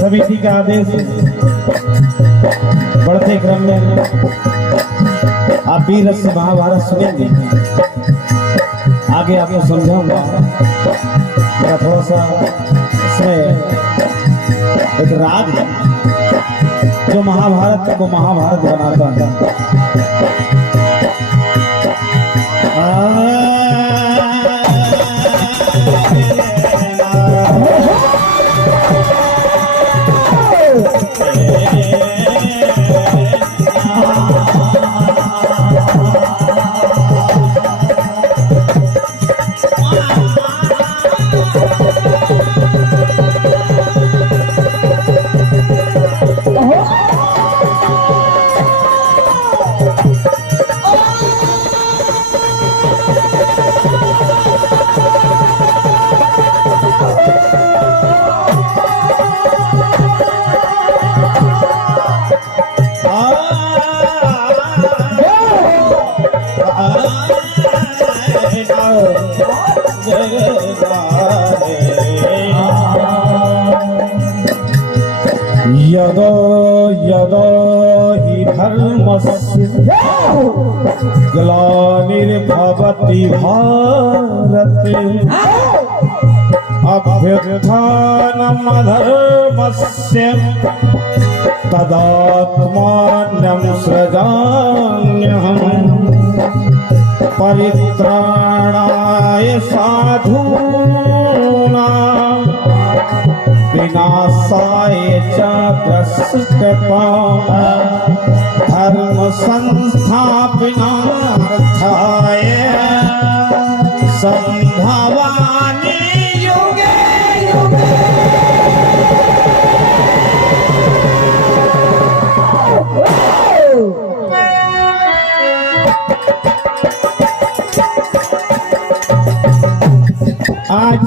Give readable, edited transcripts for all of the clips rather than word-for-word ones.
समिति का आदेश बढ़ते क्रम में आप वीर रस महाभारत सुनेंगे। आगे आपको समझाऊंगा। मेरा थोड़ा सा इसमें एक राग है जो महाभारत को महाभारत बनाता है। यदो यदो हि धर्मस्य ग्लानिर्भवति भारत अभ्युत्थानमधर्मस्य तदात्मानं सृजाम्यहम् परित्राणाय साधूनां विनाशाय च धर्म संस्थापनार्थाय संभवामि युगे युगे। आज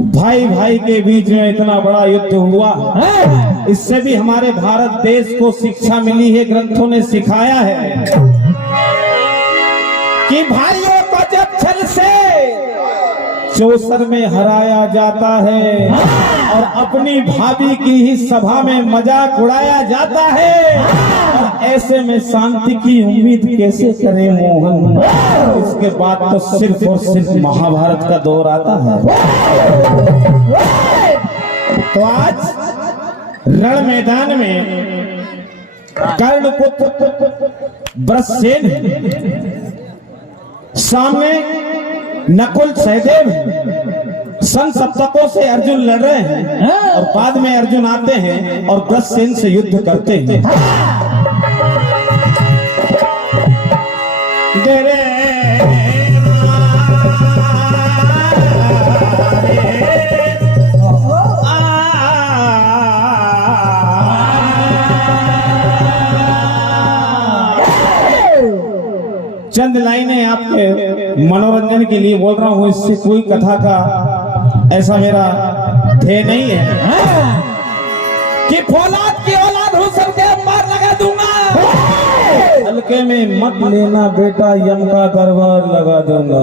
भाई भाई के बीच में इतना बड़ा युद्ध हुआ, इससे भी हमारे भारत देश को शिक्षा मिली है। ग्रंथों ने सिखाया है कि भाइयों को जब छल से चौसर में हराया जाता है और अपनी भाभी की ही सभा में मजाक उड़ाया जाता है, और ऐसे में शांति की उम्मीद कैसे करें मोहन। इसके बाद तो सिर्फ और सिर्फ महाभारत का दौर आता है। तो आज रण मैदान में कर्णपुत्र वृषसेन, सामने नकुल सहदेव, संसप्तकों से अर्जुन लड़ रहे हैं और बाद में अर्जुन आते हैं और वृषसेन से युद्ध करते हैं। चंद लाइनें आपके मनोरंजन के लिए बोल रहा हूँ, इससे कोई कथा का ऐसा मेरा ध्येय नहीं है कि फौलाद की औलाद हो सबके मार लगा दूंगा। हल्के में मत लेना बेटा, यम का दरबार लगा दूंगा।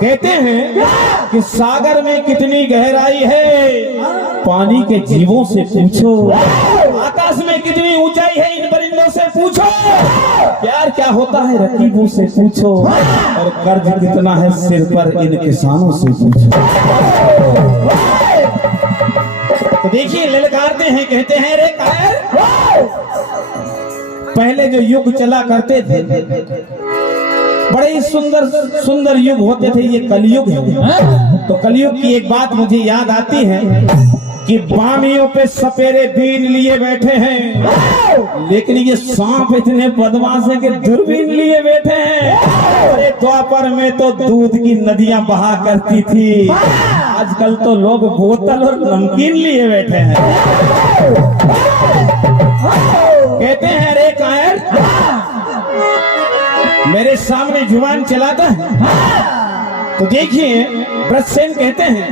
कहते हैं कि सागर में कितनी गहराई है, पानी के जीवों से पूछो। आकाश में कितनी ऊंचाई है, इन परिंदों से पूछो। प्यार क्या होता है, रकीबों से पूछो। और कर्ज कितना है सिर पर, इन किसानों से पूछो। तो देखिए ललकारते हैं, कहते हैं रे कायर, पहले जो युग चला करते थे बड़े ही सुंदर सुंदर युग होते थे, ये कलयुग है। तो कलयुग की एक बात मुझे याद आती है कि बामियों पे सपेरे बीन लिए बैठे हैं, लेकिन ये सांप इतने बदमाश हैं कि दूरबीन लिए बैठे हैं। अरे द्वापर में तो दूध की नदियां बहा करती थी, आजकल तो लोग बोतल और नमकीन लिए बैठे हैं। कहते हैं रे कायर, मेरे सामने जुबान चलाता है। तो देखिए वृषसेन कहते हैं,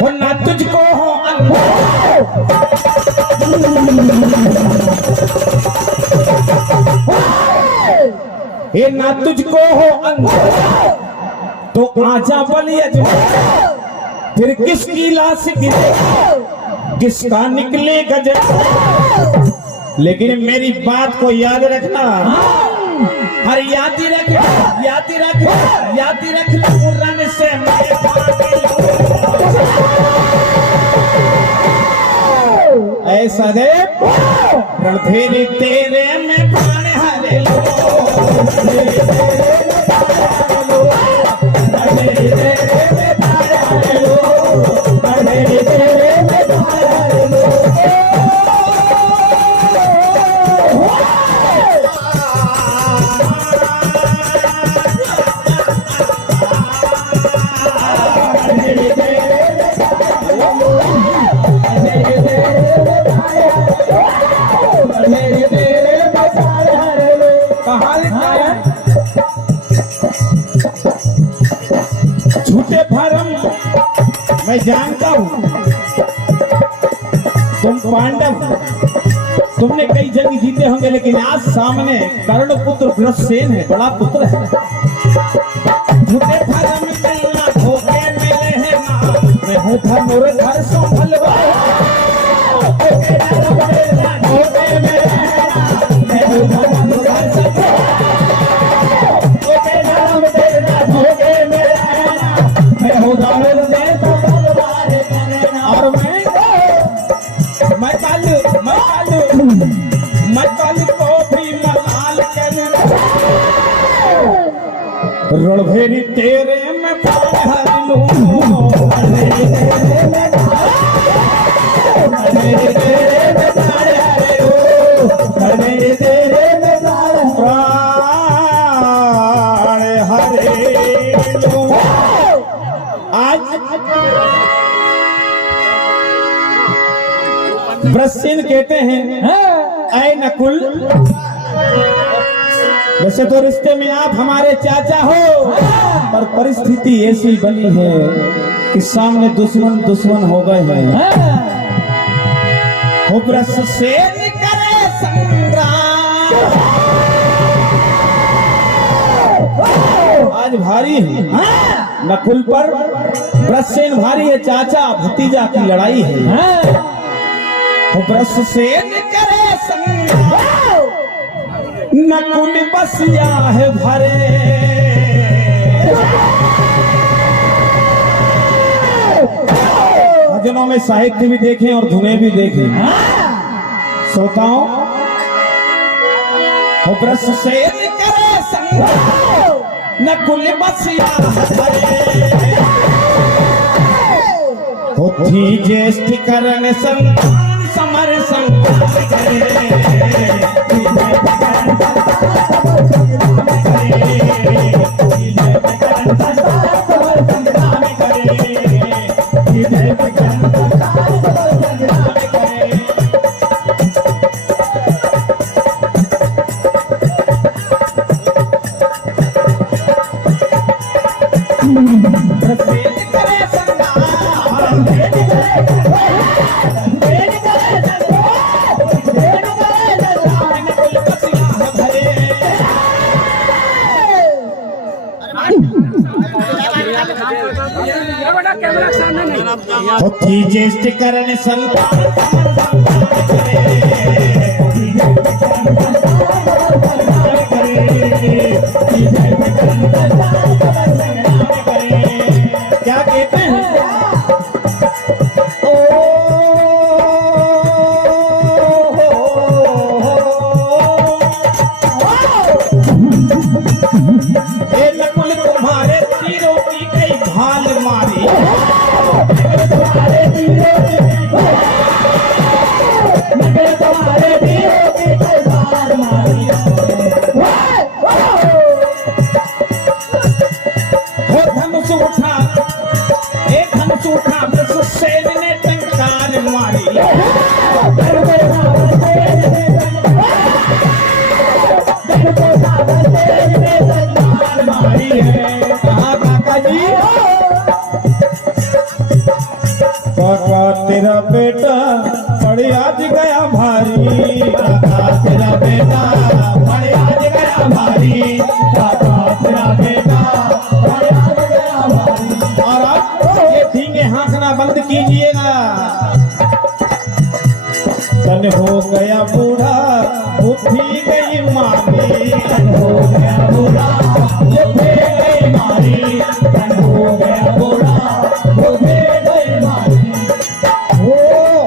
वो ना तुझको हो ये ना तुझको हो तो आजा बलिया फिर किसकी लाश गिरे, किसका निकले गजर। लेकिन मेरी बात को याद रखना, हर याद ही रख, याद ही रख, याद ही रख। रन से ऐसा दे रणधीरी तेरे में प्राण हरे लो, झूठे भरम मैं जानता हूं। तुम पांडव, तुमने कई जंग जीते होंगे, लेकिन आज सामने कर्ण पुत्र वृषसेन है, बड़ा पुत्र है। झूठे भरम मिलना धोखे मिले हैं ना, मैं हूं धनुर्धर संभलवा। रणधीरी तेरे में प्राण हर लूं, रणधीरी तेरे में प्राण हर लूं, रणधीरी तेरे में प्राण हरे लूं। आज वृषसेन कहते हैं, ऐ नकुल, वैसे तो रिश्ते में आप हमारे चाचा हो, पर परिस्थिति ऐसी बनी है कि सामने दुश्मन दुश्मन हो गए हैं। हो वृषसेन करे संग्राम, आज भारी है नकुल पर, वृषसेन भारी है, चाचा भतीजा की लड़ाई है। हो वृषसेन करे संग्राम, नकुल बसिया है भरे, भजनों में साहित्य भी देखें और धुनें भी देखें। श्रोताओं, हो वृषसेन करे संग्राम, नकुल बसिया भरे, होती ज्येष्ठ करण संतान समर संग्राम करे, होती ज्येष्ठ करण संतान क्या कहते हैं, नकुल तुम्हारे तीरों की कई भाल मारी, तुम्हारे तीरों की कई भाल मारी, हो धनुष उठा, एक धनुष उठा, वृषसेन ने टंकार मारी, काका तेरा बेटा पड़े आज गया भारी, काका तेरा बेटा पड़े आज गया भारी, काका तेरा बेटा पड़े आज गया धींगे हाँकना बंद कीजिएगा। तन हो गया बूढ़ा बुद्धि गई मारी, तन हो गया बूढ़ा बुद्धि गई मारी, तन हो गया बूढ़ा बुद्धि गई मारी।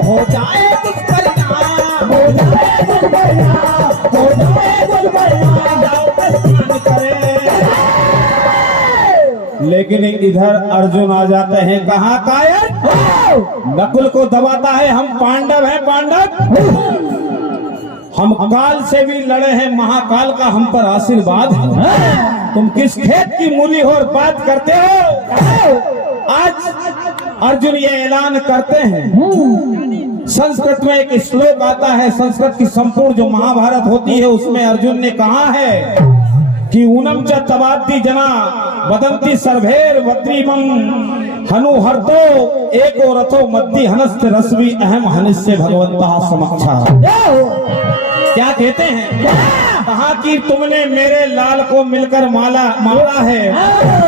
हो जाए दुष्परिणाम, हो जाए दुष्परिणाम, हो जाए दुष्परिणाम, जाओ प्रस्थान करे। लेकिन इधर अर्जुन आ जाते हैं, कहाँ कायर? नकुल को दबाता है, हम पांडव हैं पांडव, हम काल से भी लड़े हैं, महाकाल का हम पर आशीर्वाद है। तुम किस खेत की मूली हो और बात करते हो? आज अर्जुन ये ऐलान करते हैं। संस्कृत में एक श्लोक आता है, संस्कृत की संपूर्ण जो महाभारत होती है उसमें अर्जुन ने कहा है कि ऊनम च तवाद्दि जना वदंती सर्वेर वत्रीमं हनु हर्तो एको रथो मद्दि हनस्त रश्मि अहम हनिष्य भगवंतः समक्षा। क्या कहते हैं? कहा कि तुमने मेरे लाल को मिलकर मारा है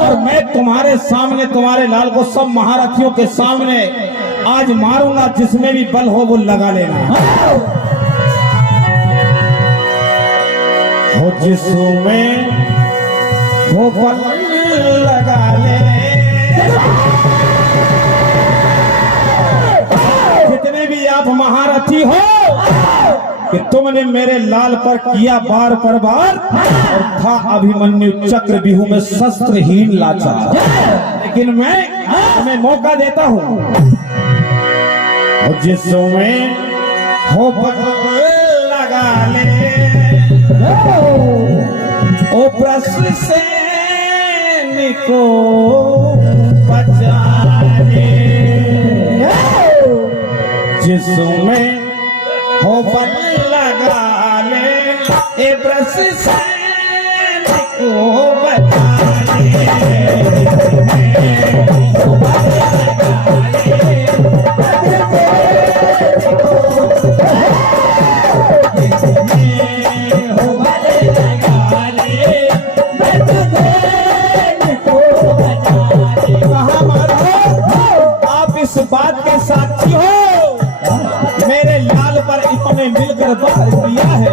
और मैं तुम्हारे सामने तुम्हारे लाल को सब महारथियों के सामने आज मारूंगा, जिसमें भी बल हो वो लगा लेना। हो जिसमें हो बल लगा ले, जितने भी आप महारथी हो कि तुमने मेरे लाल पर किया बार पर बार, और था अभिमन्यु चक्र व्यूह में शस्त्रहीन लाचार, लेकिन मैं तुम्हें मौका देता हूं। जिसमें हो बल लगा ले, ओ प्रश्न से को बचा ले, जिसमें हो बल लगा ले, ए प्रश्न से को बचा ले, हो बल लगा ले, इस बात के साक्षी हो मेरे लाल पर इतने मिलकर बाहर किया है।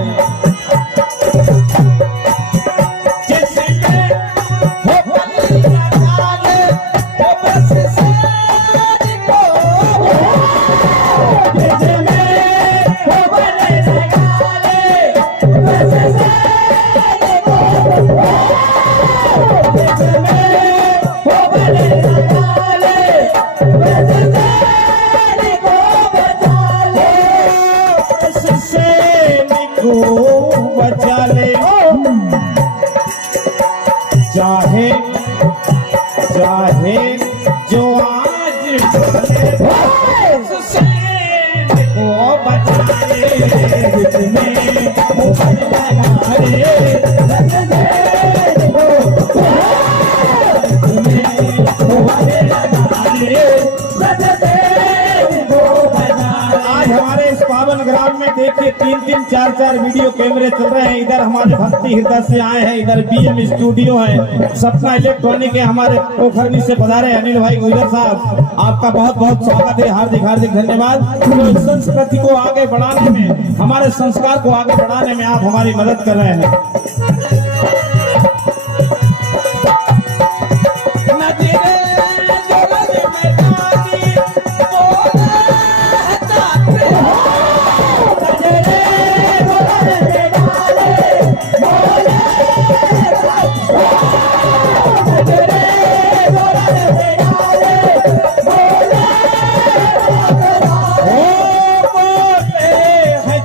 बचा ले, चाहे चाहे जो आज को बचा ले, जितने वो बचा आज हमारे इस पावन ग्राम में देखिए 3-3, 4-4 वीडियो कैमरे चल रहे हैं। इधर हमारे भक्ति हृदय से आए हैं, इधर बीएम स्टूडियो है, सपना इलेक्ट्रॉनिक है, हमारे पोखरनी से पधारे अनिल भाई गुजर साहब, आपका बहुत बहुत स्वागत है, हार्दिक हार्दिक धन्यवाद। तो इस संस्कृति को आगे बढ़ाने में, हमारे संस्कार को आगे बढ़ाने में आप हमारी मदद कर रहे हैं।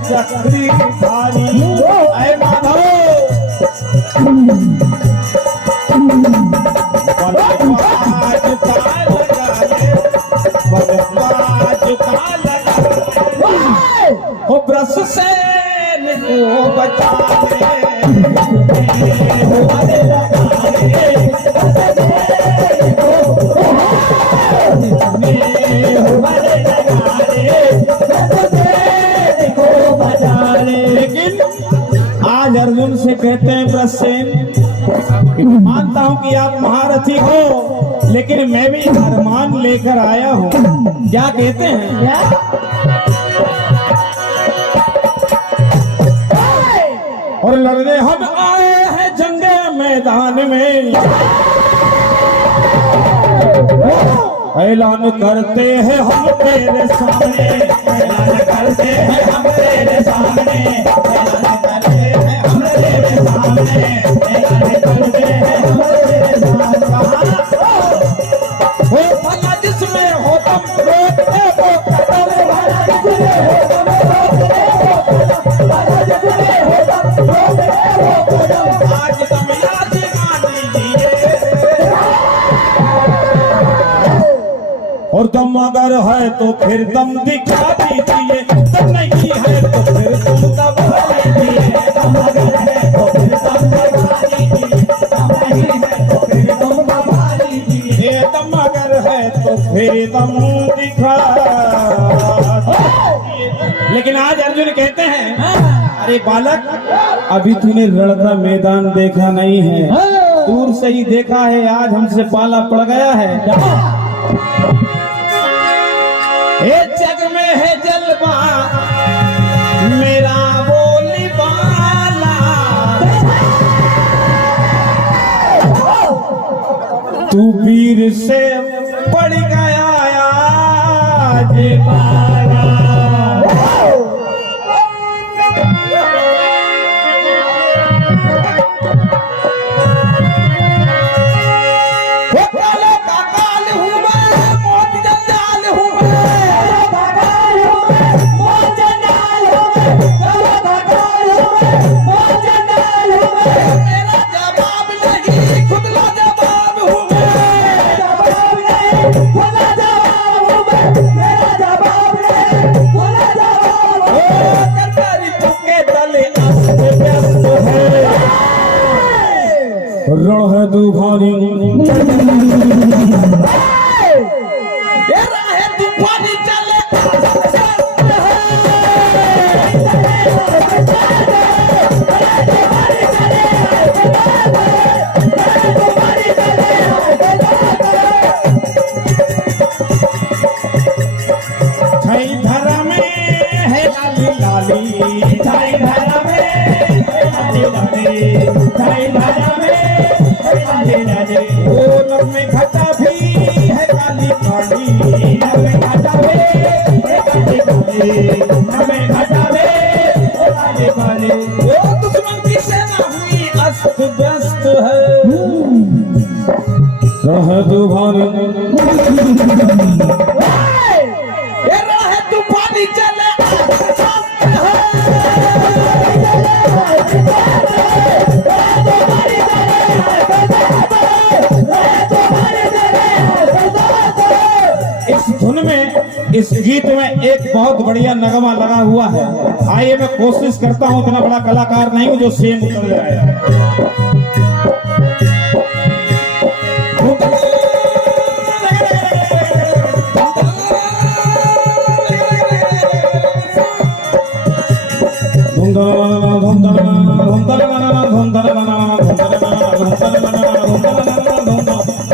चक्री धारी ऐ माधव हो ब्रश से को बचा लेकिन आज अर्जुन से कहते हैं प्रसेन, मानता हूं कि आप महारथी हो, लेकिन मैं भी भी अरमान लेकर आया हूँ। क्या कहते हैं? क्या? और लड़ने हम आए हैं जंगे मैदान में, ऐलान करते हैं हम तेरे सामने, ऐलान करते हैं हम तेरे सामने, ऐलान करते हैं हम तेरे सामने, ऐलान करते हैं हम तेरे सामने। वो भला जिसमें हो तुम रोकते हो कदम, भला जिसमें हो तुम रोकते हो कदम, भला जिसमें हो तुम रोकते हो कदम। आज तुम याद मान लीजिए, और तुम अगर है तो फिर तुम दिखा दीजिए, तुम नहीं है तो फिर तुम दबा लीजिए। तुम अगर है तो फिर तुम दबा लीजिए, तुम नहीं है तो फिर तुम दबा लीजिए। ये तुम अगर है तो फिर तुम दिखा दीजिए। लेकिन आज अर्जुन कहते हैं, अरे बालक, अभी तूने रण का मैदान देखा नहीं है, दूर से ही देखा है, आज हमसे पाला पड़ गया है। ये जग में है जलवा मेरा बोली बाला, तू वीर से पड़ गया आज पाला। रण है तूफानी, ये रण है तूफानी चले, छई धरा में है लाली लाली, छई धरा में है लाली लाली, छई धरा में ओ में घटा भी है काली काली, नवे घटा भी है काली काली, नवे घटा भी है काली काली। वो दुश्मन की सेना हुई अस्त व्यस्त है, रह तूफानी, ये रह तूफानी चले, इस गीत में एक बहुत बढ़िया नगमा लगा हुआ है। आइए मैं कोशिश करता हूं, इतना बड़ा कलाकार नहीं हूं जो सेम उतर जाए।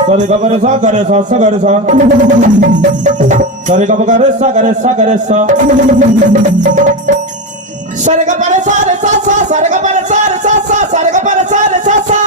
करे करे सा करे सा सा करे सा सरे का करे सा करे सा करे सा सरे का परे सा रे सा सा सरे का परे सा रे सा सा सरे का परे सा रे सा सा